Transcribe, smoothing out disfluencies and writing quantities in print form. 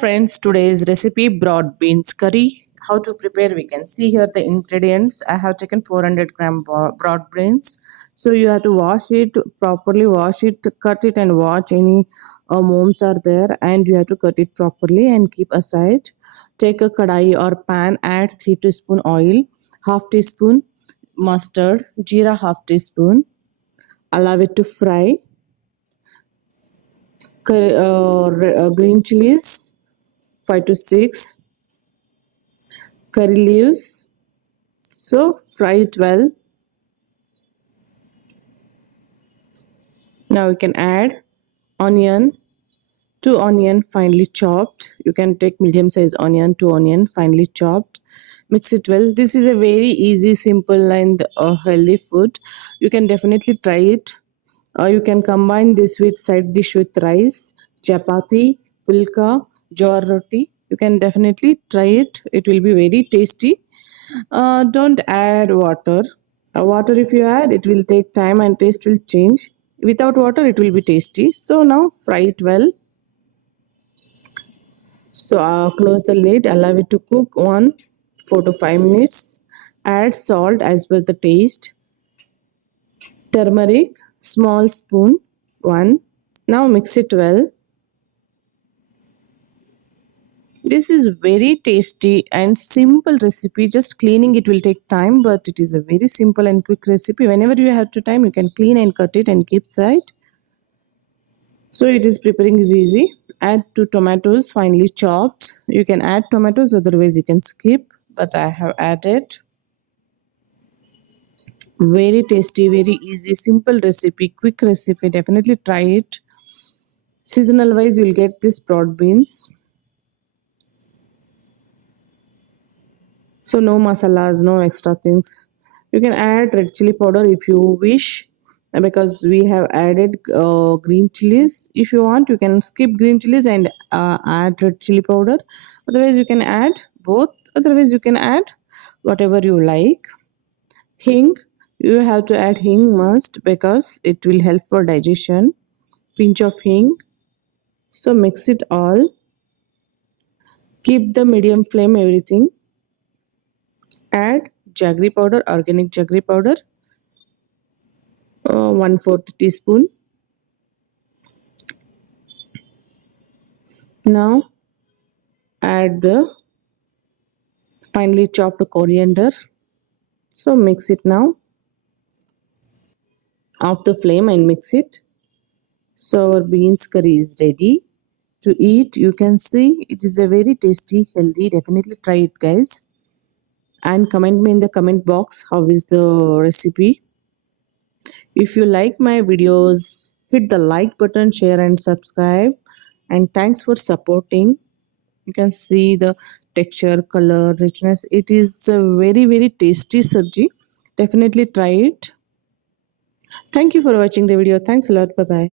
Friends, today's recipe broad beans curry. How to prepare? We can see here the ingredients. I have taken 400 gram broad beans. So you have to wash it properly, wash it, cut it, and watch any worms are there, and you have to cut it properly and keep aside. Take a kadai or pan, add 3 teaspoon oil, half teaspoon mustard, jeera half teaspoon. Allow it to fry. Green chilies 5 to 6, curry leaves. So fry it well. Now you can add onion, 2 onion finely chopped. You can take medium size onion, 2 onion finely chopped. Mix it well. This is a very easy, simple, and healthy food. You can definitely try it. You can combine this with side dish with rice, chapati, pulka, jawar roti. You can definitely try it. It will be very tasty. Don't add water. Water, if you add, it will take time and taste will change. Without water, it will be tasty. So now fry it well. So close the lid, allow it to cook 4 to 5 minutes. Add salt as per the taste. Turmeric, small spoon, 1. Now mix it well. This is very tasty and simple recipe. Just cleaning it will take time, but it is a very simple and quick recipe. Whenever you have to time, you can clean and cut it and keep side. So it is preparing is easy. Add 2 tomatoes finely chopped. You can add tomatoes, otherwise you can skip, but I have added. Very tasty, very easy, simple recipe, quick recipe. Definitely try it. Seasonal wise, you will get this broad beans. So no masalas, no extra things. You can add red chili powder if you wish, because we have added green chilies. If you want, you can skip green chilies and add red chili powder. Otherwise, you can add both. Otherwise, you can add whatever you like. Hing, you have to add hing must, because it will help for digestion. Pinch of hing. So mix it all. Keep the medium flame everything. Add jaggery powder, organic jaggery powder, 1/4 teaspoon. Now add the finely chopped coriander. So mix it now. Off the flame and mix it. So our beans curry is ready to eat. You can see it is a very tasty, healthy. Definitely try it, guys, and comment me in the comment box how is the recipe. If you like my videos, hit the like button, share and subscribe, and thanks for supporting. You can see the texture, color, richness. It is a very tasty sabji. Definitely try it. Thank you for watching the video. Thanks a lot. Bye bye.